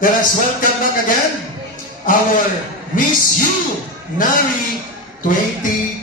Let us welcome back again our Miss You Nari 2025.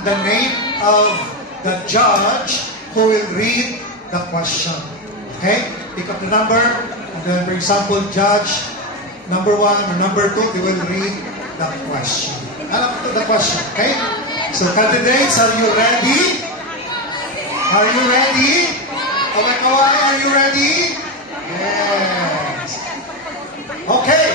The name of the judge who will read the question. Okay? Pick up the number, and then, for example, judge number 1 or number 2, they will read the question. Alam mo the question, okay? So, candidates, are you ready? Are you ready? Kawai, are you ready? Yes. Okay.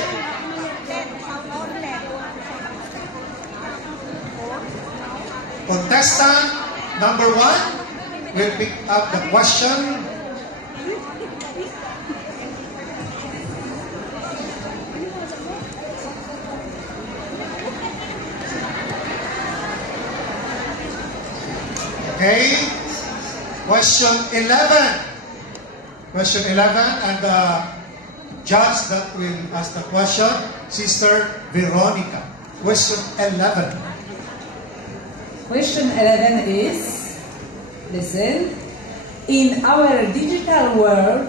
Contestant number 1 will pick up the question. Okay. Question 11. Question 11, and the judge that will ask the question, Sister Veronica. Question 11. Question 11 is, listen, in our digital world,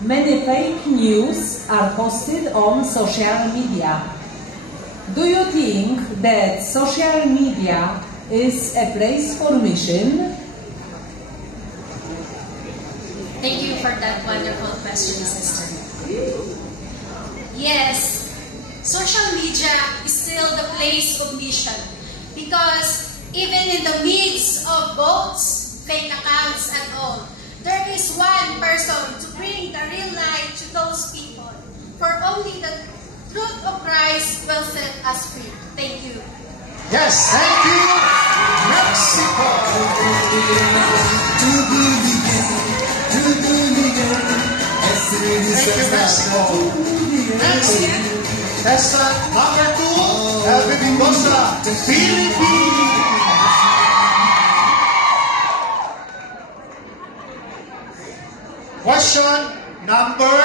many fake news are posted on social media. Do you think that social media is a place for mission? Thank you for that wonderful question, sister. Yes, social media is still the place of mission because even in the midst of bots, fake accounts and all, there is one person to bring the real light to those people. For only the truth of Christ will set us free. Thank you. Yes, thank you, Mexico. Thank you, Mexico. Next, contestant number 2, Elvin Mendoza, Philippines. Question number,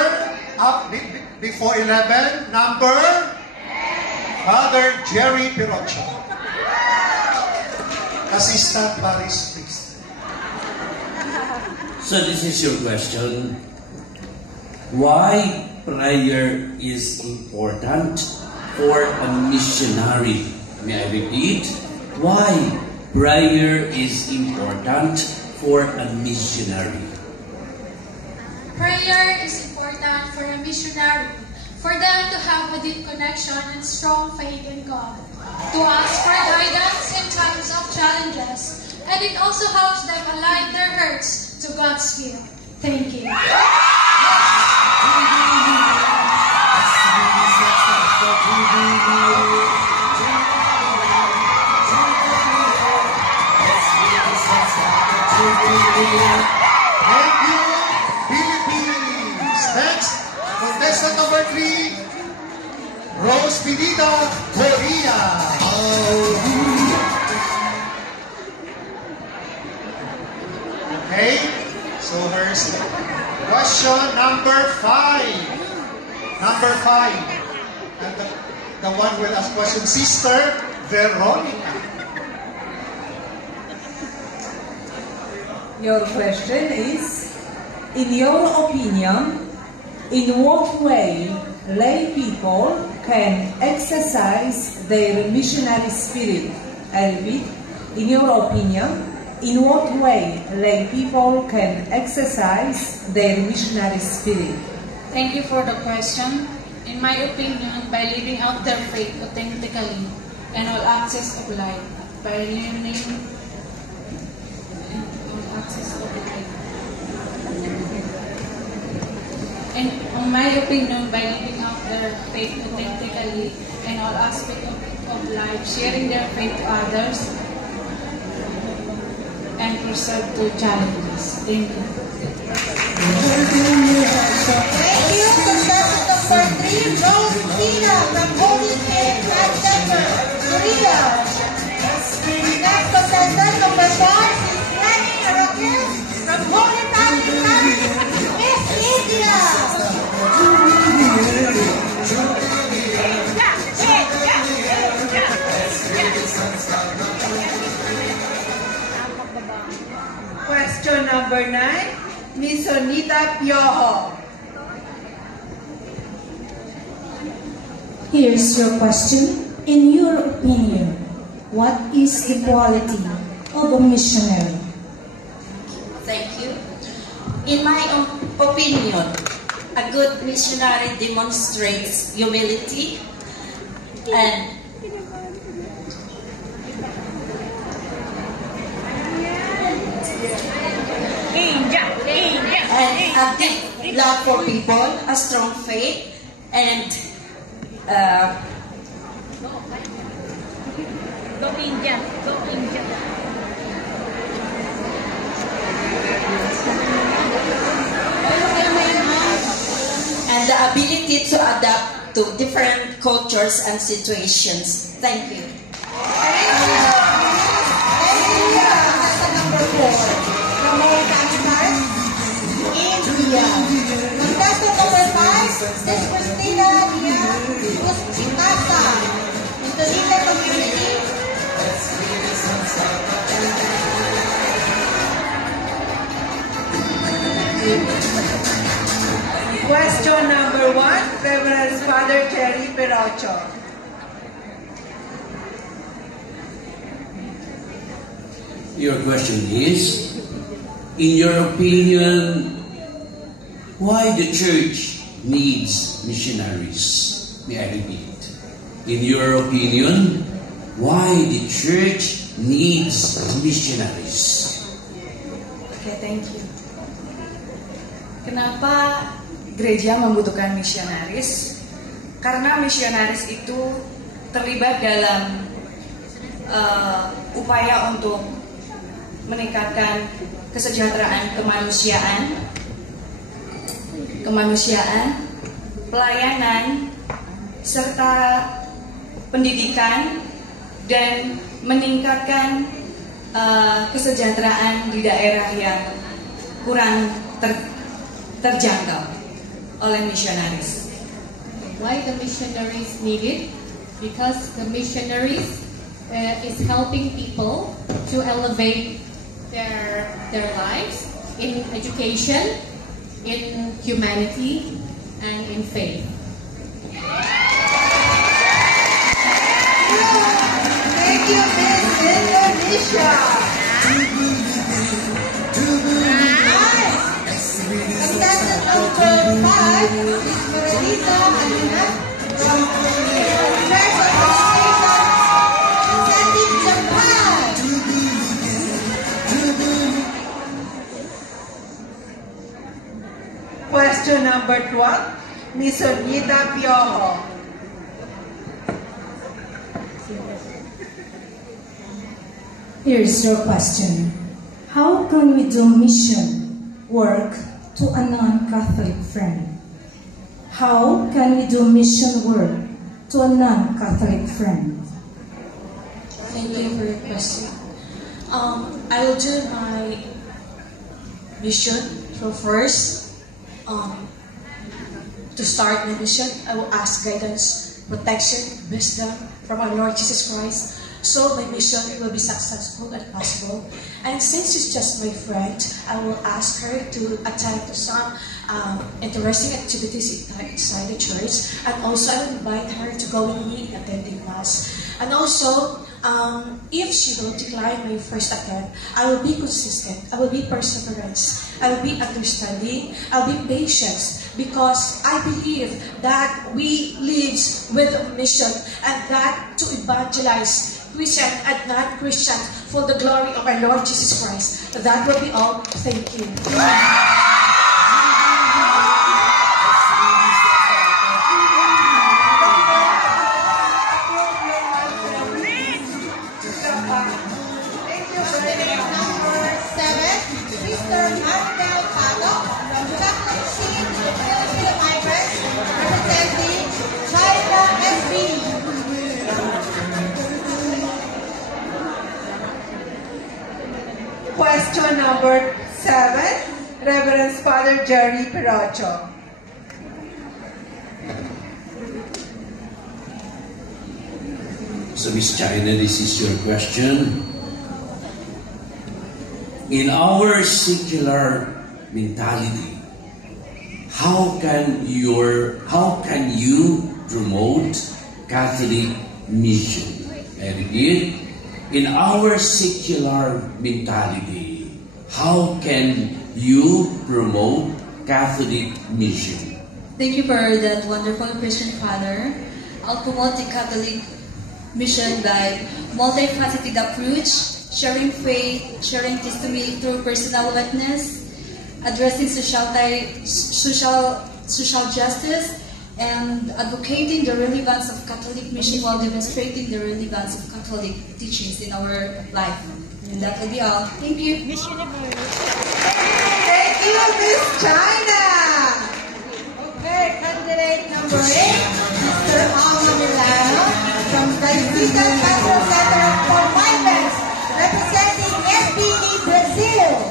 before 11, number, Father Jerry Pirocho. Assistant Paris, please. So this is your question. Why prayer is important for a missionary? May I repeat? Why prayer is important for a missionary? Prayer is important for a missionary, for them to have a deep connection and strong faith in God, to ask for guidance in times of challenges, and it also helps them align their hearts to God's will. Thank you. Thank you, Philippines. Next, contestant number 3, Rose Pineda, Korea. Okay, so here's question number 5. Number 5. And the one will ask question, Sister Veronica. Your question is, in your opinion, in what way lay people can exercise their missionary spirit? Elvin, in your opinion, in what way lay people can exercise their missionary spirit? Thank you for the question. In my opinion, by living out their faith authentically and all access of life, by learning all access of life. And in my opinion, by living out their faith authentically and all aspects of life, sharing their faith to others, and persevere to challenges. Thank you. Thank you, contestant number 3, Rose Tina from Holy Name Life Center, Korea. Next contestant number 4 is Lenny Rocky Question number 9, Miss Sonita Piojo. Here's your question. In your opinion, what is the quality of a missionary? Thank you. In my opinion, a good missionary demonstrates humility and a deep love for people, a strong faith, and and the ability to adapt to different cultures and situations. Thank you. Number 4, Ramon Campos, India. Contestant number 5, Miss Christina Diaz Puchicasa, Indonesia Community. Question number 1, Reverend Father Jerry Perocho. Your question is, in your opinion, why the church needs missionaries? May I repeat? In your opinion, why the church needs missionaries? Okay, thank you. Kenapa gereja membutuhkan misionaris? Karena misionaris itu terlibat dalam upaya untuk meningkatkan kesejahteraan kemanusiaan, pelayanan, serta pendidikan, dan meningkatkan kesejahteraan di daerah yang kurang terjangkau oleh misionaris. Why the missionaries needed? Because the missionaries is helping people to elevate their lives in education, in humanity, and in faith. Thank you, Miss Indonesia. Contestant number 5 is Marilita Alina from Church of Station, Japan. Question number 12, Miss Sonita Piojo. Here's your question. How can we do mission work to a non-Catholic friend? How can we do mission work to a non-Catholic friend? Thank you for your question. I will do my mission. So first, to start my mission, I will ask guidance, protection, wisdom from our Lord Jesus Christ, so my mission will be successful and possible. And since she's just my friend, I will ask her to attend to some interesting activities inside the church, and also I will invite her to go with me in attending Mass. And also, if she will decline my first attempt, I will be consistent, I will be perseverance, I will be understanding, I will be patient, because I believe that we live with a mission, and that to evangelize Christian and non-Christian for the glory of our Lord Jesus Christ. That will be all. Thank you. Question number 7, Reverend Father Jerry Perocho. So Miss China, this is your question. in our secular mentality, how can you promote Catholic mission? I repeat, in our secular mentality, how can you promote Catholic mission? Thank you for that wonderful Christian Father. I'll promote the Catholic mission by multifaceted approach, sharing faith, sharing testimony through personal witness, addressing social justice, and advocating the relevance of Catholic mission while demonstrating the relevance of Catholic teachings in our life. And that will be all. Thank you. Thank you, Miss China. Okay, candidate number 8, Mr. Alma Milano from Franciscan Pastoral Center for Migrants, representing SBE Brazil.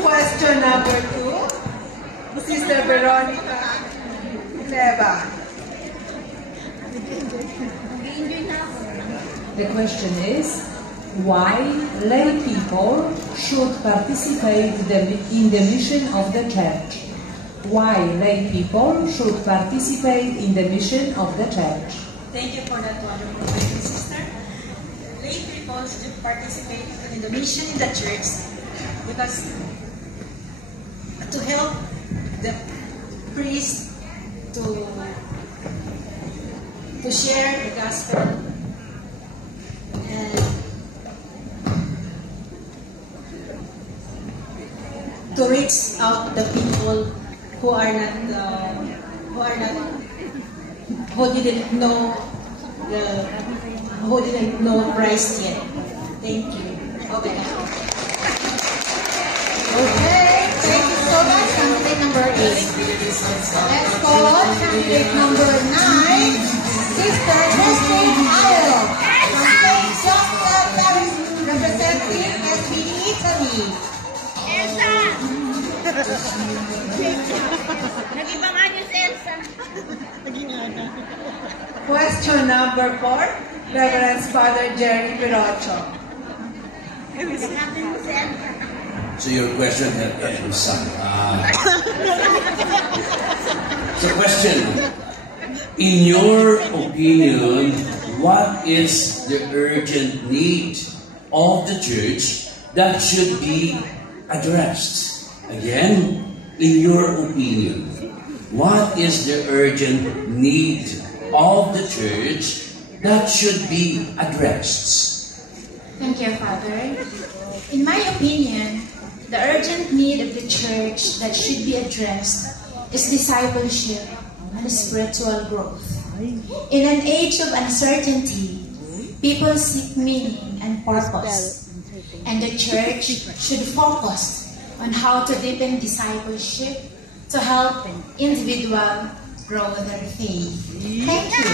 Question number 2, Sister Veronica Leva. The question is, why lay people should participate in the mission of the Church? Why lay people should participate in the mission of the Church? Thank you for that wonderful question, sister. Lay people should participate in the mission in the Church because to help the priest to share the gospel and to reach out the people who didn't know Christ yet. Thank you. Okay. Okay, thank you so much, candidate number 8. Let's call on candidate number 9, Sister Christine Isle from St. Joseph Parish, representing SBE Italy. Elsa! Nag-ibangan yung si Elsa. Question number 4, Reverend Father Jerry Pirocho. So your question is so question, in your opinion, what is the urgent need of the Church that should be addressed? Again, in your opinion, what is the urgent need of the Church that should be addressed? Thank you, Father. In my opinion, the urgent need of the Church that should be addressed is discipleship and spiritual growth. In an age of uncertainty, people seek meaning and purpose, and the Church should focus on how to deepen discipleship to help individuals grow their faith. Thank you.